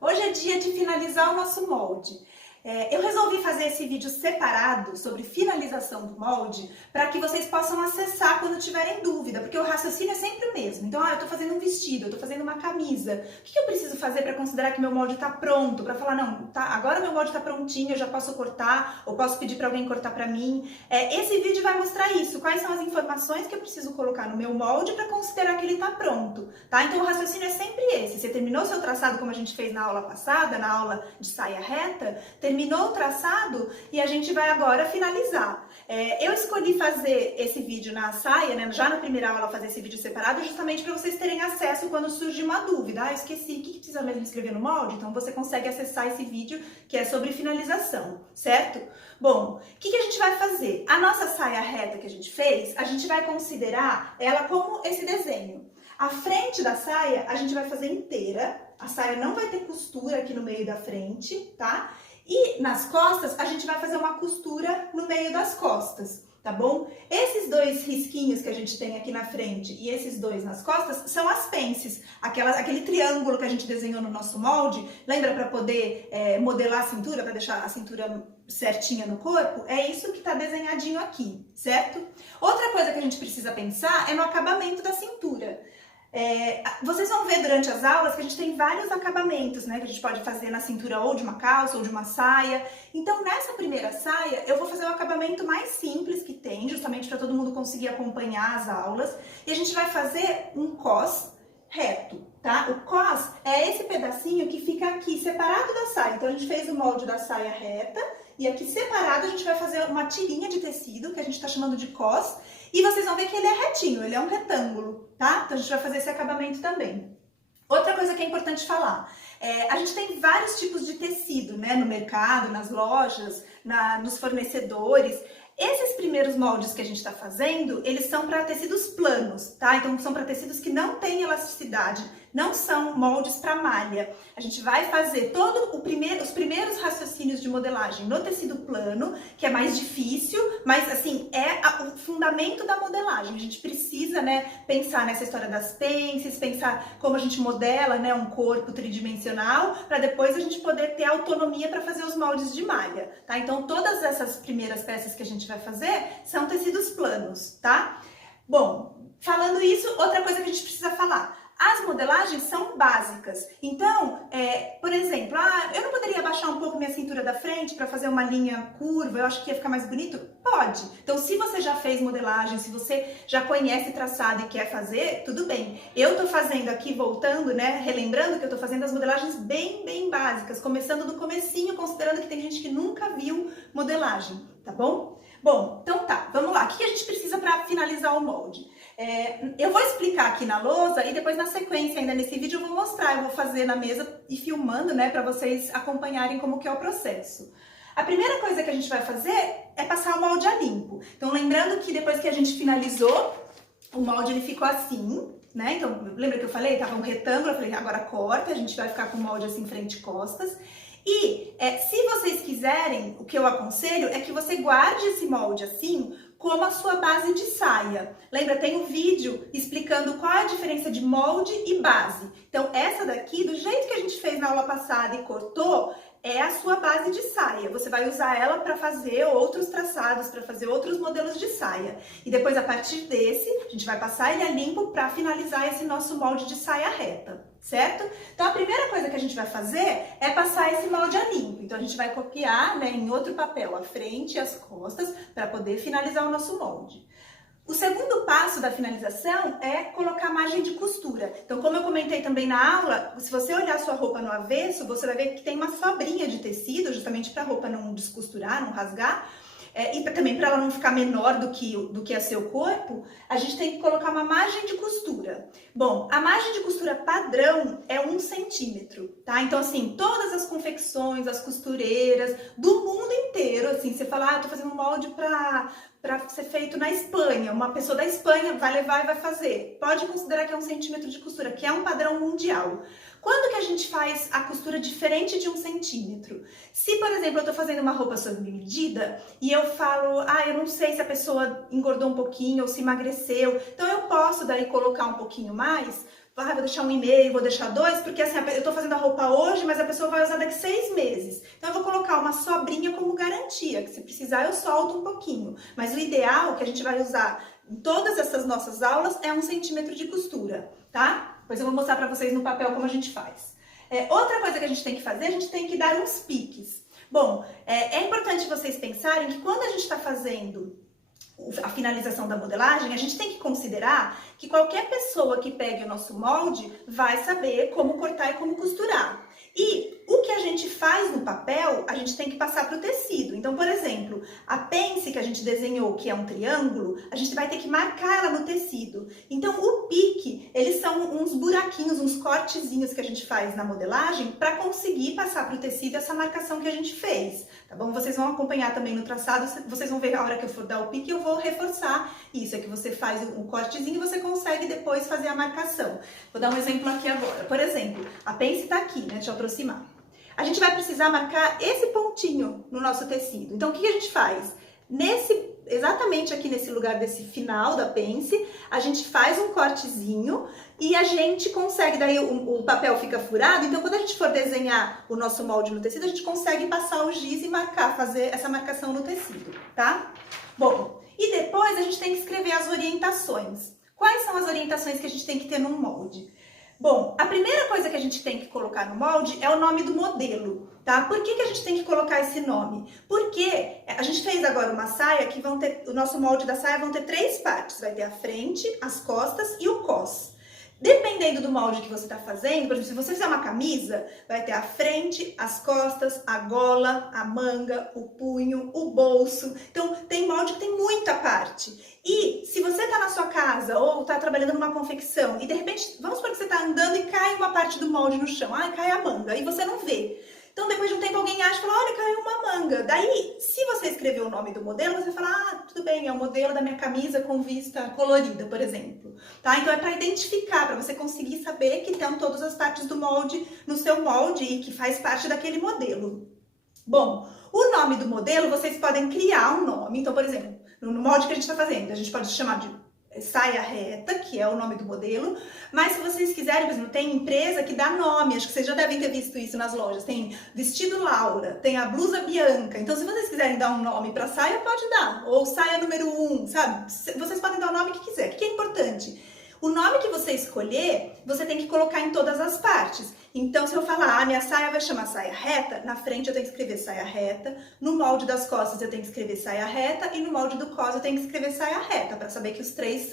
Hoje é dia de finalizar o nosso molde. Eu resolvi fazer esse vídeo separado sobre finalização do molde para que vocês possam acessar quando tiverem dúvida, porque o raciocínio é sempre o mesmo. Então, eu tô fazendo um vestido, eu tô fazendo uma camisa. O que eu preciso fazer para considerar que meu molde tá pronto? Para falar, não, tá, agora meu molde tá prontinho, eu já posso cortar, ou posso pedir para alguém cortar para mim. Esse vídeo vai mostrar isso, quais são as informações que eu preciso colocar no meu molde para considerar que ele tá pronto, tá? Então, o raciocínio é sempre esse. Você terminou seu traçado como a gente fez na aula passada, na aula de saia reta, terminou o traçado e a gente vai agora finalizar. Eu escolhi fazer esse vídeo na saia, né, já na primeira aula fazer esse vídeo separado, justamente para vocês terem acesso quando surge uma dúvida. Eu esqueci, o que precisa mesmo escrever no molde? Então você consegue acessar esse vídeo que é sobre finalização, certo? Bom, o que a gente vai fazer? A nossa saia reta que a gente fez, a gente vai considerar ela como esse desenho. A frente da saia a gente vai fazer inteira, a saia não vai ter costura aqui no meio da frente, tá? E nas costas, a gente vai fazer uma costura no meio das costas, tá bom? Esses dois risquinhos que a gente tem aqui na frente e esses dois nas costas são as pences, aquele triângulo que a gente desenhou no nosso molde. Lembra, para poder modelar a cintura, para deixar a cintura certinha no corpo? É isso que tá desenhadinho aqui, certo? Outra coisa que a gente precisa pensar é no acabamento da cintura. Vocês vão ver durante as aulas que a gente tem vários acabamentos, né, que a gente pode fazer na cintura ou de uma calça ou de uma saia. Então, nessa primeira saia, eu vou fazer o acabamento mais simples que tem, justamente para todo mundo conseguir acompanhar as aulas. E a gente vai fazer um cos reto, tá? O cos é esse pedacinho que fica aqui, separado da saia. Então, a gente fez o molde da saia reta e aqui separado a gente vai fazer uma tirinha de tecido, que a gente está chamando de cos. E vocês vão ver que ele é retinho, ele é um retângulo, tá? Então a gente vai fazer esse acabamento também. Outra coisa que é importante falar, a gente tem vários tipos de tecido, né? No mercado, nas lojas, nos fornecedores. Esses primeiros moldes que a gente está fazendo, eles são para tecidos planos, tá? Então são para tecidos que não têm elasticidade, não são moldes para malha. A gente vai fazer os primeiros raciocínios de modelagem no tecido plano, que é mais difícil, mas assim, o fundamento da modelagem. A gente precisa, né, pensar nessa história das pences, pensar como a gente modela, né, um corpo tridimensional, para depois a gente poder ter autonomia para fazer os moldes de malha, tá? Então todas essas primeiras peças que a gente vai fazer são tecidos planos, tá? Bom, falando isso, outra coisa que a gente precisa falar. As modelagens são básicas. Então, por exemplo, eu não poderia abaixar um pouco minha cintura da frente para fazer uma linha curva, eu acho que ia ficar mais bonito? Pode. Então, se você já fez modelagem, se você já conhece traçado e quer fazer, tudo bem. Eu tô fazendo aqui, voltando, né, relembrando que eu tô fazendo as modelagens bem básicas, começando do comecinho, considerando que tem gente que nunca viu modelagem, tá bom? Bom, então tá, vamos lá. O que a gente precisa para finalizar o molde? Eu vou explicar aqui na lousa e depois na sequência ainda nesse vídeo eu vou mostrar, eu vou fazer na mesa e filmando, né, para vocês acompanharem como que é o processo. A primeira coisa que a gente vai fazer é passar o molde a limpo. Então lembrando que depois que a gente finalizou, o molde ele ficou assim, né? Então lembra que eu falei? Tava um retângulo, eu falei agora corta, a gente vai ficar com o molde assim frente e costas. E se vocês quiserem, o que eu aconselho é que você guarde esse molde assim, como a sua base de saia. Lembra, tem um vídeo explicando qual é a diferença de molde e base. Então, essa daqui, do jeito que a gente fez na aula passada e cortou, é a sua base de saia. Você vai usar ela para fazer outros traçados, para fazer outros modelos de saia. E depois, a partir desse, a gente vai passar ele a limpo para finalizar esse nosso molde de saia reta, certo? Então, a primeira coisa que a gente vai fazer é passar esse molde a limpo. Então, a gente vai copiar, né, em outro papel a frente e as costas para poder finalizar o nosso molde. O segundo passo da finalização é colocar margem de costura. Então, como eu comentei também na aula, se você olhar sua roupa no avesso, você vai ver que tem uma sobrinha de tecido, justamente para a roupa não descosturar, não rasgar. E também para ela não ficar menor do que é seu corpo, a gente tem que colocar uma margem de costura. Bom, a margem de costura padrão é 1 centímetro, tá? Então, assim, todas as confecções, as costureiras do mundo inteiro, assim, você fala, eu tô fazendo um molde para ser feito na Espanha, uma pessoa da Espanha vai levar e vai fazer. Pode considerar que é 1 centímetro de costura, que é um padrão mundial. Quando que a gente faz a costura diferente de 1 centímetro? Se, por exemplo, eu tô fazendo uma roupa sob medida e eu falo, eu não sei se a pessoa engordou um pouquinho ou se emagreceu, então eu posso daí colocar um pouquinho mais. vou deixar 1,5, vou deixar 2, porque assim, eu tô fazendo a roupa hoje, mas a pessoa vai usar daqui 6 meses. Então eu vou colocar uma sobrinha como garantia, que se precisar eu solto um pouquinho. Mas o ideal que a gente vai usar em todas essas nossas aulas é 1 centímetro de costura, tá? Depois eu vou mostrar pra vocês no papel como a gente faz. Outra coisa que a gente tem que fazer, a gente tem que dar uns piques. Bom, é importante vocês pensarem que quando a gente está fazendo a finalização da modelagem, a gente tem que considerar que qualquer pessoa que pegue o nosso molde vai saber como cortar e como costurar. E o que a gente faz no papel, a gente tem que passar para o tecido. Então, por exemplo, a pence que a gente desenhou, que é um triângulo, a gente vai ter que marcar ela no tecido. Então, o pique, eles são uns buraquinhos, uns cortezinhos que a gente faz na modelagem para conseguir passar para o tecido essa marcação que a gente fez, tá bom? Vocês vão acompanhar também no traçado, vocês vão ver a hora que eu for dar o pique, eu vou reforçar isso, é que você faz um cortezinho e você consegue depois fazer a marcação. Vou dar um exemplo aqui agora. Por exemplo, a pence tá aqui, né? Deixa eu aproximar. A gente vai precisar marcar esse pontinho no nosso tecido. Então, o que a gente faz? Exatamente aqui nesse lugar desse final da pence, a gente faz um cortezinho e a gente consegue, daí o papel fica furado, então quando a gente for desenhar o nosso molde no tecido, a gente consegue passar o giz e marcar, fazer essa marcação no tecido, tá? Bom, e depois a gente tem que escrever as orientações. Quais são as orientações que a gente tem que ter num molde? Bom, a primeira coisa que a gente tem que colocar no molde é o nome do modelo, tá? Por que a gente tem que colocar esse nome? Porque a gente fez agora uma saia que o nosso molde da saia vão ter 3 partes. Vai ter a frente, as costas e o cos. Dependendo do molde que você está fazendo, por exemplo, se você fizer uma camisa, vai ter a frente, as costas, a gola, a manga, o punho, o bolso. Então, tem molde que tem muita parte. E se você está na sua casa ou está trabalhando numa confecção e de repente, vamos supor que você está andando e cai uma parte do molde no chão, cai a manga e você não vê. Então, depois de um tempo, alguém acha e fala, olha, caiu uma manga. Daí, se você escrever o nome do modelo, você fala, tudo bem, é o modelo da minha camisa com vista colorida, por exemplo. Tá? Então, é para identificar, para você conseguir saber que estão todas as partes do molde no seu molde e que faz parte daquele modelo. Bom, o nome do modelo, vocês podem criar um nome. Então, por exemplo, no molde que a gente está fazendo, a gente pode chamar de saia reta, que é o nome do modelo, mas se vocês quiserem, por exemplo, tem empresa que dá nome, acho que vocês já devem ter visto isso nas lojas, tem vestido Laura, tem a blusa Bianca, então se vocês quiserem dar um nome para saia, pode dar, ou saia número 1, sabe? Vocês podem dar o nome que quiser. O que é importante? O nome que você escolher, você tem que colocar em todas as partes. Então, se eu falar, minha saia vai chamar saia reta, na frente eu tenho que escrever saia reta, no molde das costas eu tenho que escrever saia reta e no molde do cos eu tenho que escrever saia reta, para saber que os 3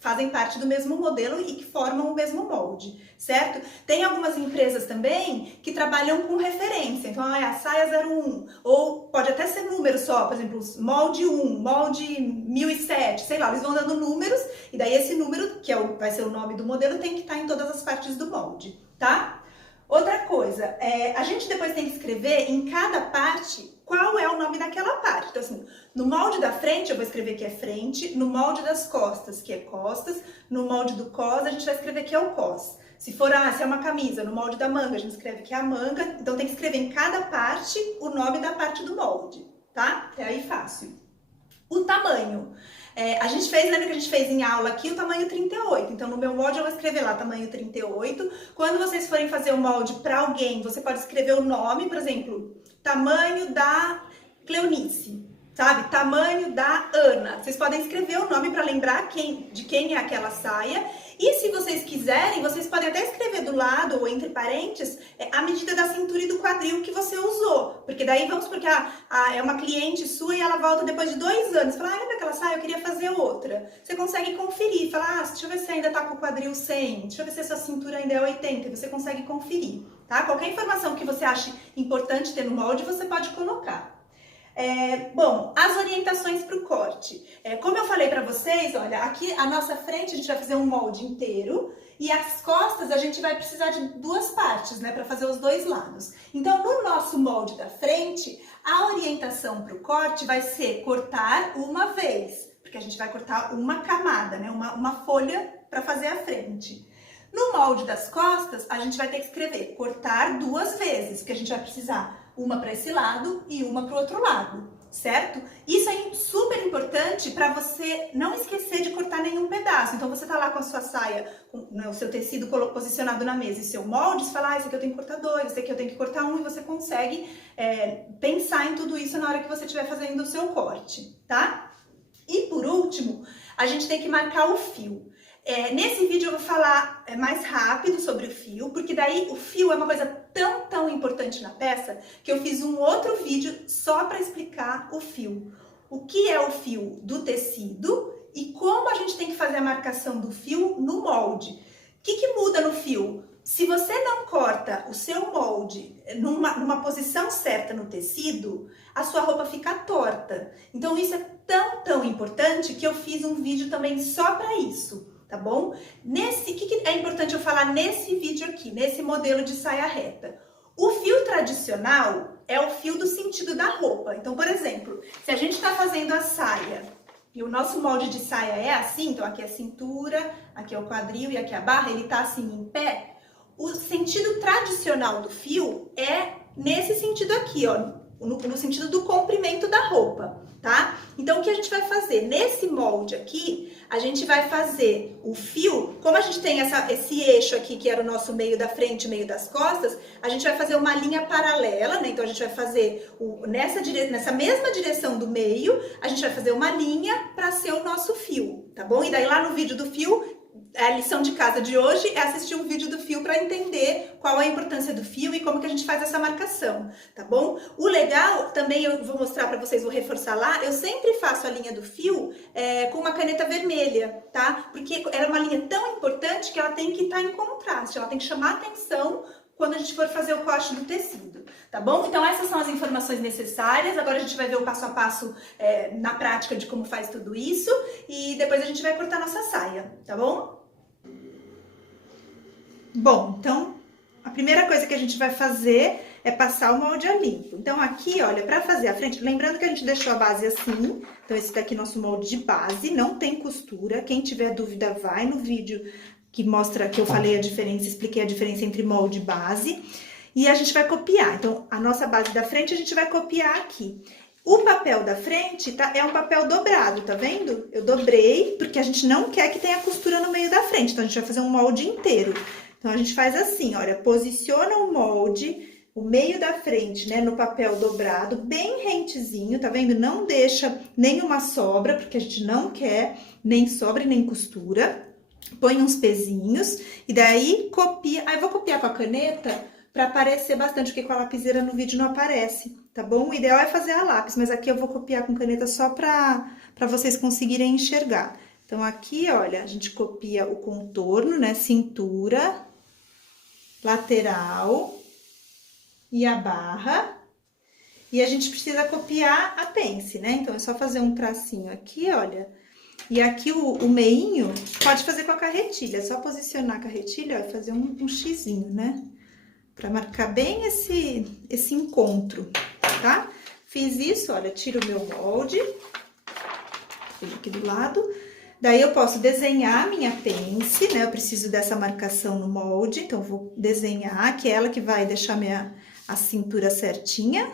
fazem parte do mesmo modelo e que formam o mesmo molde, certo? Tem algumas empresas também que trabalham com referência, então é a saia 01, ou pode até ser número só, por exemplo, molde 1, molde 1007, sei lá, eles vão dando números e daí esse número, que vai ser o nome do modelo, tem que estar em todas as partes do molde, tá? Outra coisa, a gente depois tem que escrever em cada parte qual é o nome daquela parte. Então, assim, no molde da frente eu vou escrever que é frente, no molde das costas, que é costas, no molde do cos a gente vai escrever que é o cos. Se é uma camisa, no molde da manga a gente escreve que é a manga, então tem que escrever em cada parte o nome da parte do molde, tá? É aí fácil. O tamanho. Lembra que a gente fez em aula aqui o tamanho 38, então no meu molde eu vou escrever lá tamanho 38. Quando vocês forem fazer o molde para alguém, você pode escrever o nome, por exemplo, tamanho da Cleonice, sabe? Tamanho da Ana. Vocês podem escrever o nome para lembrar de quem é aquela saia. E se vocês quiserem, vocês podem até escrever do lado ou entre parênteses a medida da cintura e do quadril que você usou. Porque daí vamos porque é uma cliente sua e ela volta depois de 2 anos. Fala, lembra aquela saia? Eu queria fazer outra. Você consegue conferir. Fala, deixa eu ver se ainda tá com o quadril 100. Deixa eu ver se essa cintura ainda é 80. Você consegue conferir, tá? Qualquer informação que você ache importante ter no molde, você pode colocar. Bom, as orientações para o corte. Como eu falei para vocês, olha, aqui a nossa frente a gente vai fazer um molde inteiro e as costas a gente vai precisar de 2 partes, né, para fazer os 2 lados. Então, no nosso molde da frente, a orientação para o corte vai ser cortar uma vez, porque a gente vai cortar uma camada, né, uma folha para fazer a frente. No molde das costas, a gente vai ter que escrever cortar 2 vezes, porque a gente vai precisar uma para esse lado e uma para o outro lado, certo? Isso é super importante para você não esquecer de cortar nenhum pedaço. Então você tá lá com a sua saia, com, né, o seu tecido posicionado na mesa e seu molde, você fala, ah, esse aqui eu tenho que cortar 2, esse aqui eu tenho que cortar 1, e você consegue pensar em tudo isso na hora que você estiver fazendo o seu corte, tá? E por último, a gente tem que marcar o fio. Nesse vídeo eu vou falar mais rápido sobre o fio, porque daí o fio é uma coisa tão importante na peça que eu fiz um outro vídeo só para explicar o fio. O que é o fio do tecido e como a gente tem que fazer a marcação do fio no molde. O que muda no fio? Se você não corta o seu molde numa posição certa no tecido, a sua roupa fica torta. Então isso é tão importante que eu fiz um vídeo também só para isso. Tá bom? O que é importante eu falar nesse vídeo aqui, nesse modelo de saia reta? O fio tradicional é o fio do sentido da roupa. Então, por exemplo, se a gente está fazendo a saia e o nosso molde de saia é assim, então aqui é a cintura, aqui é o quadril e aqui a barra, ele tá assim em pé, o sentido tradicional do fio é nesse sentido aqui, ó, no sentido do comprimento da roupa, tá? Então, o que a gente vai fazer? Nesse molde aqui, a gente vai fazer o fio, como a gente tem esse eixo aqui, que era o nosso meio da frente e meio das costas, a gente vai fazer uma linha paralela, né? Então, a gente vai fazer nessa mesma direção do meio, a gente vai fazer uma linha para ser o nosso fio, tá bom? E daí, lá no vídeo do fio, a lição de casa de hoje é assistir um vídeo do fio para entender qual é a importância do fio e como que a gente faz essa marcação, tá bom? O legal, também eu vou mostrar para vocês, vou reforçar lá, eu sempre faço a linha do fio com uma caneta vermelha, tá? Porque ela é uma linha tão importante que ela tem que estar em contraste, ela tem que chamar atenção quando a gente for fazer o corte do tecido, tá bom? Então essas são as informações necessárias, agora a gente vai ver o passo a passo na prática de como faz tudo isso e depois a gente vai cortar nossa saia, tá bom? Bom, então a primeira coisa que a gente vai fazer é passar o molde a limpo. Então aqui, olha, para fazer a frente, lembrando que a gente deixou a base assim, então esse daqui é nosso molde de base, não tem costura, quem tiver dúvida vai no vídeo que mostra que eu falei a diferença, expliquei a diferença entre molde e base, e a gente vai copiar. Então a nossa base da frente a gente vai copiar aqui. O papel da frente é um papel dobrado, tá vendo? Eu dobrei, porque a gente não quer que tenha costura no meio da frente, então a gente vai fazer um molde inteiro. Então, a gente faz assim, olha, posiciona o molde, o meio da frente, né, no papel dobrado, bem rentezinho, tá vendo? Não deixa nenhuma sobra, porque a gente não quer nem sobra e nem costura. Põe uns pezinhos e daí copia. Aí, eu vou copiar com a caneta para aparecer bastante, porque com a lapiseira no vídeo não aparece, tá bom? O ideal é fazer a lápis, mas aqui eu vou copiar com caneta só para vocês conseguirem enxergar. Então, aqui, olha, a gente copia o contorno, né, cintura, lateral e a barra. E a gente precisa copiar a pence, né? Então, é só fazer um tracinho aqui, olha. E aqui o meinho, pode fazer com a carretilha. É só posicionar a carretilha, ó, e fazer um xizinho, né? Pra marcar bem esse encontro, tá? Fiz isso, olha, tiro o meu molde. Fiz aqui do lado. Daí, eu posso desenhar a minha pence, né? Eu preciso dessa marcação no molde, então, eu vou desenhar, que é ela que vai deixar a cintura certinha.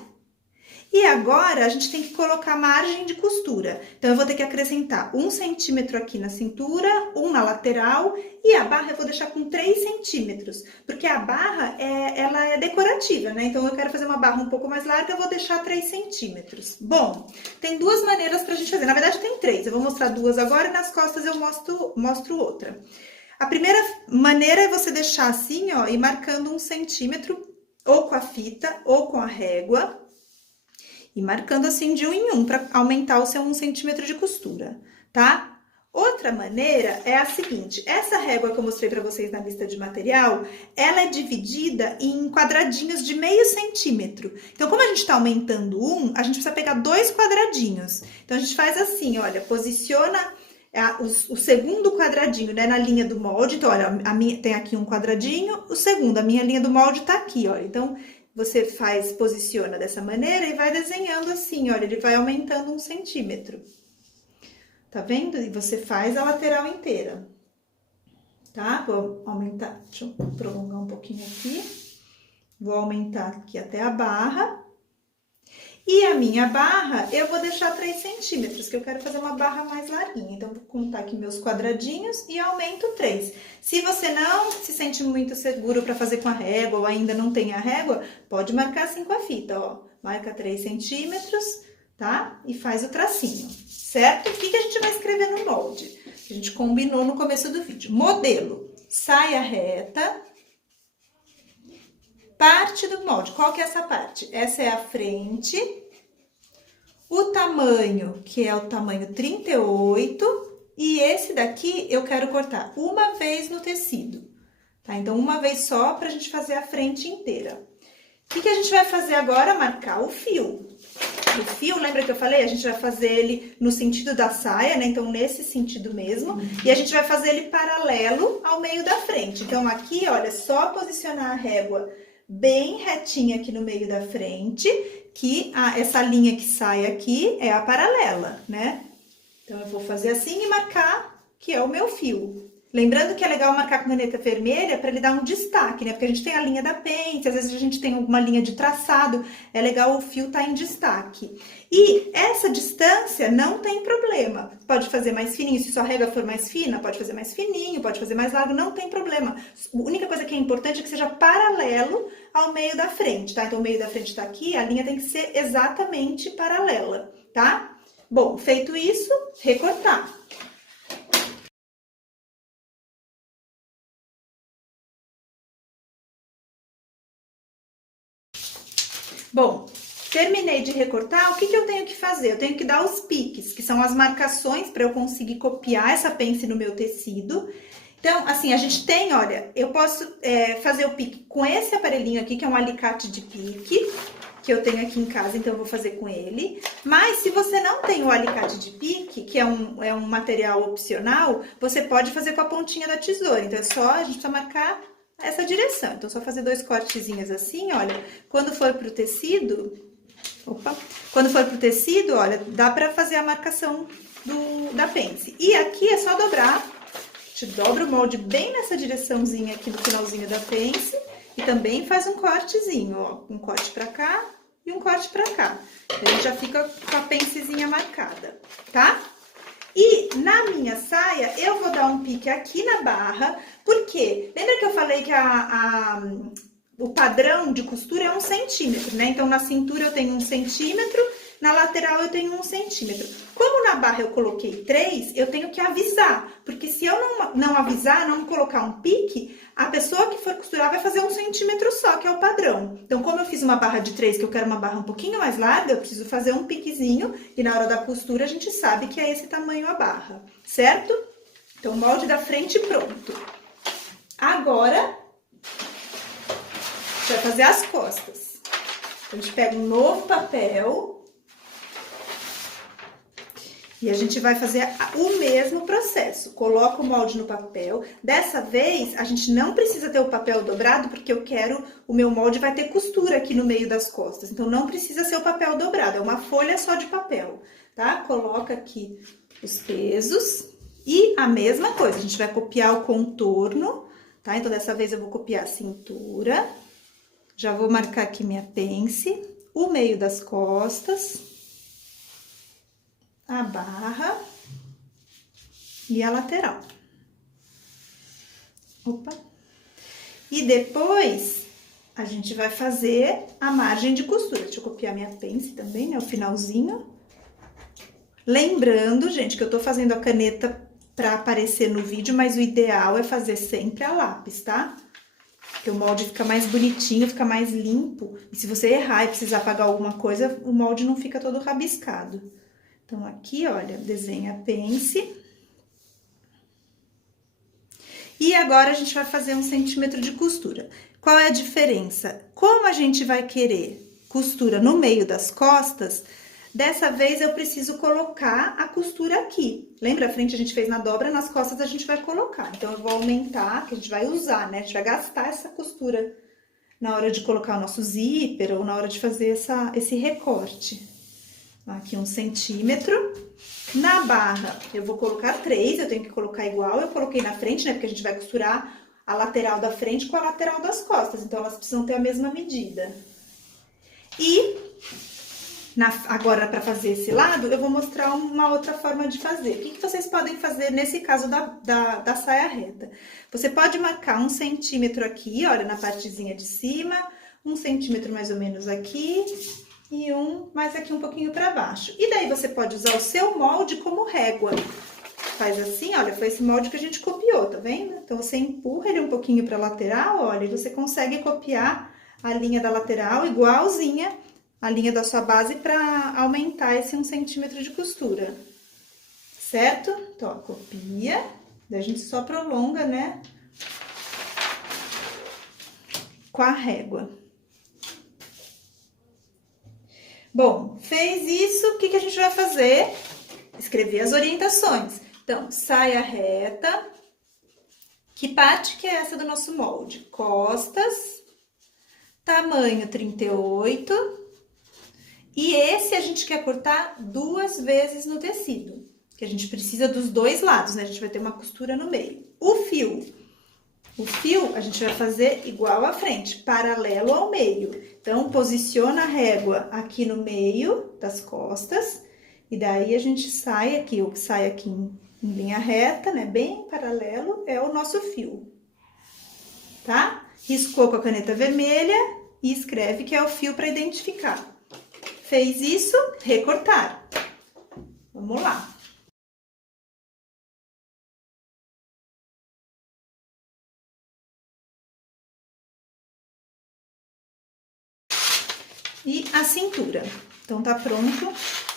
E agora, a gente tem que colocar margem de costura. Então, eu vou ter que acrescentar 1 centímetro aqui na cintura, 1 na lateral, e a barra eu vou deixar com 3 centímetros, porque a barra, ela é decorativa, né? Então, eu quero fazer uma barra um pouco mais larga, eu vou deixar 3 centímetros. Bom, tem duas maneiras pra gente fazer, na verdade tem 3, eu vou mostrar 2 agora e nas costas eu mostro outra. A primeira maneira é você deixar assim, ó, e marcando 1 centímetro, ou com a fita, ou com a régua, e marcando assim de 1 em 1, para aumentar o seu 1 centímetro de costura, tá? Outra maneira é a seguinte, essa régua que eu mostrei para vocês na lista de material, ela é dividida em quadradinhos de meio centímetro. Então, como a gente tá aumentando 1, a gente precisa pegar 2 quadradinhos. Então, a gente faz assim, olha, posiciona o segundo quadradinho, né, na linha do molde. Então, olha, tem aqui um quadradinho, o segundo, a minha linha do molde tá aqui, olha. Então, você posiciona dessa maneira e vai desenhando assim, olha, ele vai aumentando 1 centímetro. Tá vendo? E você faz a lateral inteira, tá? Vou aumentar, deixa eu prolongar um pouquinho aqui. Vou aumentar aqui até a barra. E a minha barra, eu vou deixar 3 centímetros, que eu quero fazer uma barra mais larguinha. Então, vou contar aqui meus quadradinhos e aumento 3. Se você não se sente muito seguro para fazer com a régua ou ainda não tem a régua, pode marcar assim com a fita, ó. Marca 3 centímetros, tá? E faz o tracinho, certo? O que a gente vai escrever no molde? A gente combinou no começo do vídeo. Modelo, saia reta, parte do molde. Qual que é essa parte? Essa é a frente. O tamanho, que é o tamanho 38. E esse daqui eu quero cortar uma vez no tecido, tá? Então, uma vez só pra gente fazer a frente inteira. O que a gente vai fazer agora? Marcar o fio. O fio, lembra que eu falei? A gente vai fazer ele no sentido da saia, né? Então, nesse sentido mesmo. E a gente vai fazer ele paralelo ao meio da frente. Então, aqui, olha, é só posicionar a régua bem retinha aqui no meio da frente, que essa linha que sai aqui é a paralela, né? Então, eu vou fazer assim e marcar que é o meu fio. Lembrando que é legal marcar com caneta vermelha para ele dar um destaque, né? Porque a gente tem a linha da pence, às vezes a gente tem alguma linha de traçado, é legal o fio estar em destaque. E essa distância não tem problema. Pode fazer mais fininho, se sua régua for mais fina, pode fazer mais fininho, pode fazer mais largo, não tem problema. A única coisa que é importante é que seja paralelo ao meio da frente, tá? Então, o meio da frente tá aqui, a linha tem que ser exatamente paralela, tá? Bom, feito isso, recortar. Bom, terminei de recortar, o que eu tenho que fazer? Eu tenho que dar os piques, que são as marcações para eu conseguir copiar essa pence no meu tecido. Então, assim, a gente tem, olha, eu posso fazer o pique com esse aparelhinho aqui, que é um alicate de pique, que eu tenho aqui em casa, então eu vou fazer com ele. Mas, se você não tem o alicate de pique, que é um material opcional, você pode fazer com a pontinha da tesoura. Então, é só, a gente precisa marcar essa direção. Então, só fazer 2 cortezinhos assim, olha. Quando for pro tecido, olha, dá pra fazer a marcação da pence. E aqui é só dobrar, a gente dobra o molde bem nessa direçãozinha aqui do finalzinho da pence. E também faz um cortezinho, ó, um corte pra cá e um corte pra cá. A gente já fica com a pencezinha marcada, tá? E na minha saia, eu vou dar um pique aqui na barra, porque lembra que eu falei que o padrão de costura é 1 centímetro, né? Então, na cintura eu tenho 1 centímetro, na lateral eu tenho 1 centímetro. Como na barra eu coloquei 3, eu tenho que avisar, porque se eu não avisar, não colocar um pique, a pessoa que for costurar vai fazer 1 centímetro só, que é o padrão. Então, como eu fiz uma barra de 3, que eu quero uma barra um pouquinho mais larga, eu preciso fazer um piquezinho, e na hora da costura a gente sabe que é esse tamanho a barra, certo? Então, molde da frente pronto. Agora, a gente vai fazer as costas. Então, a gente pega um novo papel e a gente vai fazer o mesmo processo. Coloca o molde no papel. Dessa vez, a gente não precisa ter o papel dobrado, porque o meu molde vai ter costura aqui no meio das costas. Então, não precisa ser o papel dobrado, é uma folha só de papel, tá? Coloca aqui os pesos e a mesma coisa, a gente vai copiar o contorno, tá? Então, dessa vez eu vou copiar a cintura. Já vou marcar aqui minha pence, o meio das costas, a barra e a lateral. Opa! E depois, a gente vai fazer a margem de costura. Deixa eu copiar minha pence também, né? O finalzinho. Lembrando, gente, que eu tô fazendo a caneta pra aparecer no vídeo, mas o ideal é fazer sempre a lápis, tá? Porque o molde fica mais bonitinho, fica mais limpo. E se você errar e precisar apagar alguma coisa, o molde não fica todo rabiscado. Então, aqui, olha, desenha a pence. E agora, a gente vai fazer 1 centímetro de costura. Qual é a diferença? Como a gente vai querer costura no meio das costas, dessa vez eu preciso colocar a costura aqui. Lembra? A frente a gente fez na dobra, nas costas a gente vai colocar. Então, eu vou aumentar, que a gente vai usar, né? A gente vai gastar essa costura na hora de colocar o nosso zíper ou na hora de fazer esse recorte. Aqui 1 centímetro. Na barra, eu vou colocar 3, eu tenho que colocar igual, eu coloquei na frente, né? Porque a gente vai costurar a lateral da frente com a lateral das costas, então elas precisam ter a mesma medida. E Agora, para fazer esse lado, eu vou mostrar uma outra forma de fazer. O que vocês podem fazer nesse caso da saia reta? Você pode marcar 1 centímetro aqui, olha, na partezinha de cima, 1 centímetro mais ou menos aqui, e mais aqui um pouquinho para baixo. E daí você pode usar o seu molde como régua. Faz assim, olha, foi esse molde que a gente copiou, tá vendo? Então, você empurra ele um pouquinho para a lateral, olha, e você consegue copiar a linha da lateral igualzinha a linha da sua base para aumentar esse 1 centímetro de costura, certo? Então, ó, copia, daí a gente só prolonga, né, com a régua. Bom, fez isso, o que a gente vai fazer? Escrever as orientações. Então, saia reta. Que parte que é essa do nosso molde? Costas, tamanho 38. E esse a gente quer cortar 2 vezes no tecido, que a gente precisa dos 2 lados, né? A gente vai ter uma costura no meio. O fio a gente vai fazer igual à frente, paralelo ao meio. Então, posiciona a régua aqui no meio das costas, e daí a gente sai aqui, o que sai aqui em linha reta, né? Bem paralelo, é o nosso fio, tá? Riscou com a caneta vermelha e escreve que é o fio para identificar. Fez isso, recortar. Vamos lá. E a cintura. Então, tá pronto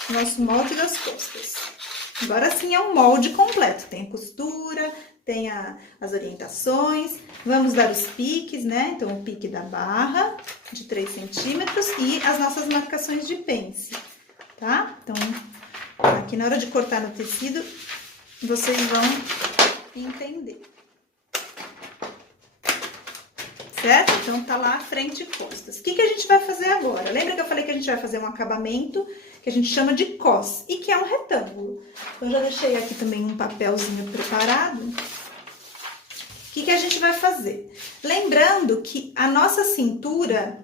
o nosso molde das costas. Agora sim é um molde completo. Tem costura, tem as orientações. Vamos dar os piques, né? Então, o pique da barra de 3 centímetros e as nossas marcações de pence, tá? Então, aqui na hora de cortar no tecido, vocês vão entender. Certo? Então, tá lá frente e costas. O que a gente vai fazer agora? Lembra que eu falei que a gente vai fazer um acabamento que a gente chama de cos e que é um retângulo. Então, já deixei aqui também um papelzinho preparado. O que a gente vai fazer? Lembrando que a nossa cintura,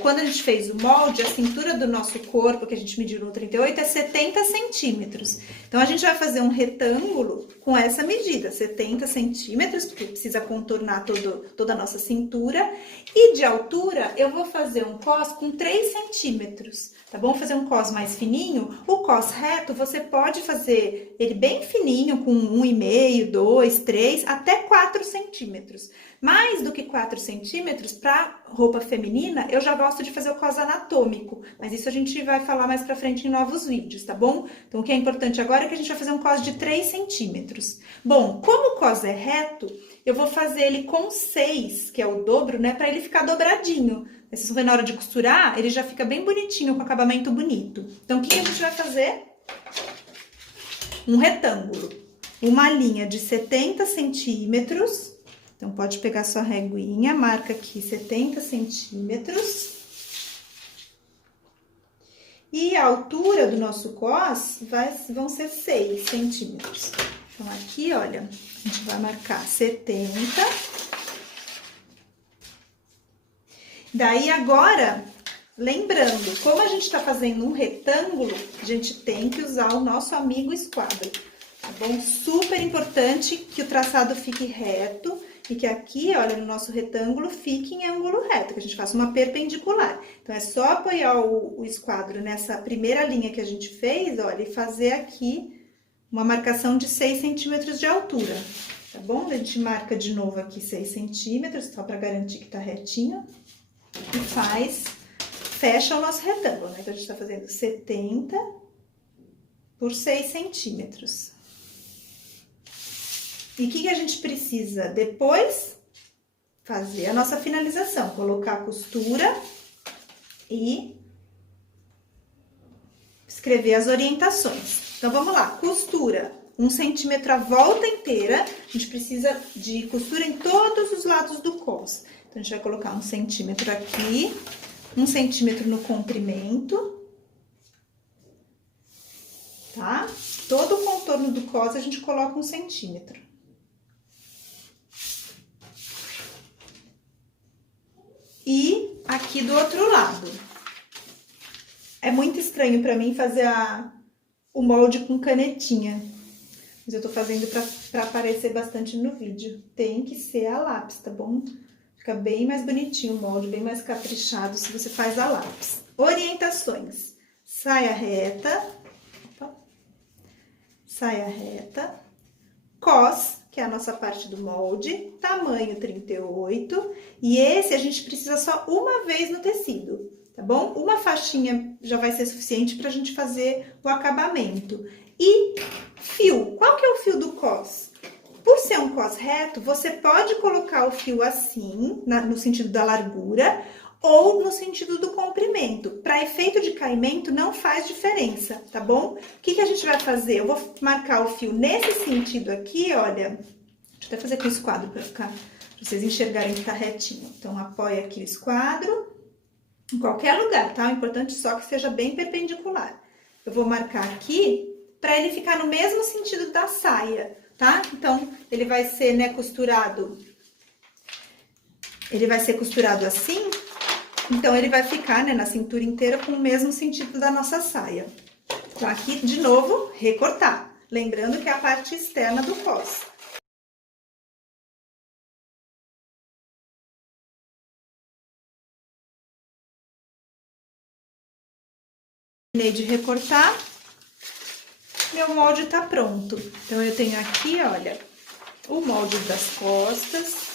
quando a gente fez o molde, a cintura do nosso corpo, que a gente mediu no 38, é 70 centímetros. Então, a gente vai fazer um retângulo com essa medida, 70 centímetros, porque precisa contornar toda a nossa cintura. E de altura, eu vou fazer um cos com 3 centímetros, tá bom? Fazer um cos mais fininho. O cos reto, você pode fazer ele bem fininho, com 1,5, 2, 3, até 4 centímetros. Mais do que 4 centímetros, para roupa feminina, eu já gosto de fazer o cos anatômico, mas isso a gente vai falar mais pra frente em novos vídeos, tá bom? Então, o que é importante agora é que a gente vai fazer um cos de 3 centímetros. Bom, como o cos é reto, eu vou fazer ele com 6, que é o dobro, né, pra ele ficar dobradinho. Vocês vão ver na hora de costurar, ele já fica bem bonitinho, com acabamento bonito. Então, o que a gente vai fazer? Um retângulo. Uma linha de 70 centímetros. Então, pode pegar sua reguinha, marca aqui 70 centímetros. E a altura do nosso cos vão ser 6 centímetros. Então, aqui, olha, a gente vai marcar 70. Daí, agora, lembrando, como a gente tá fazendo um retângulo, a gente tem que usar o nosso amigo esquadro, tá bom? Super importante que o traçado fique reto. E que aqui, olha, no nosso retângulo, fique em ângulo reto, que a gente faça uma perpendicular. Então, é só apoiar o esquadro nessa primeira linha que a gente fez, olha, e fazer aqui uma marcação de 6 centímetros de altura, tá bom? A gente marca de novo aqui 6 centímetros, só para garantir que tá retinho. E fecha o nosso retângulo, né? Então, a gente tá fazendo 70 por 6 centímetros. E o que a gente precisa depois? Fazer a nossa finalização, colocar a costura e escrever as orientações. Então, vamos lá, costura 1 centímetro a volta inteira, a gente precisa de costura em todos os lados do cos. Então, a gente vai colocar 1 centímetro aqui, 1 centímetro no comprimento, tá? Todo o contorno do cos a gente coloca 1 centímetro. E aqui do outro lado. É muito estranho pra mim fazer o molde com canetinha. Mas eu tô fazendo pra aparecer bastante no vídeo. Tem que ser a lápis, tá bom? Fica bem mais bonitinho o molde, bem mais caprichado se você faz a lápis. Orientações. Saia reta. Opa. Saia reta. Cos, que é a nossa parte do molde. Tamanho 38. E esse a gente precisa só uma vez no tecido, tá bom? Uma faixinha já vai ser suficiente pra gente fazer o acabamento. E fio. Qual que é o fio do cos? Por ser um cos reto, você pode colocar o fio assim, no sentido da largura, ou no sentido do comprimento. Para efeito de caimento, não faz diferença, tá bom? O que a gente vai fazer? Eu vou marcar o fio nesse sentido aqui, olha. Deixa eu até fazer com o esquadro para vocês enxergarem que tá retinho. Então, apoia aqui o esquadro, em qualquer lugar, tá? O importante só que seja bem perpendicular. Eu vou marcar aqui para ele ficar no mesmo sentido da saia, tá? Então, ele vai ser, né, costurado. Ele vai ser costurado assim. Então, ele vai ficar, né, na cintura inteira com o mesmo sentido da nossa saia. Então, aqui, de novo, recortar. Lembrando que é a parte externa do cos. Terminei de recortar. Meu molde tá pronto. Então, eu tenho aqui, olha, o molde das costas.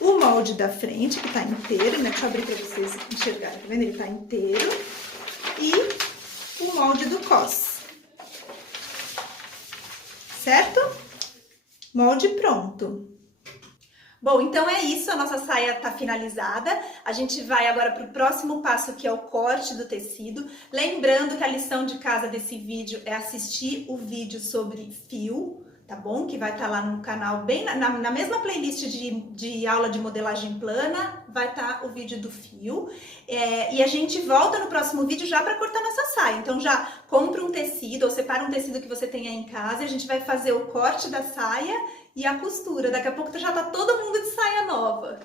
O molde da frente, que tá inteiro, né? Deixa eu abrir pra vocês enxergarem, tá vendo? Ele tá inteiro. E o molde do cos. Certo? Molde pronto. Bom, então é isso, a nossa saia tá finalizada. A gente vai agora pro próximo passo, que é o corte do tecido. Lembrando que a lição de casa desse vídeo é assistir o vídeo sobre fio, tá bom? Que vai estar lá no canal, bem na mesma playlist de aula de modelagem plana, vai estar o vídeo do fio. E a gente volta no próximo vídeo já para cortar nossa saia. Então já compra um tecido ou separa um tecido que você tenha em casa e a gente vai fazer o corte da saia e a costura. Daqui a pouco já tá todo mundo de saia nova.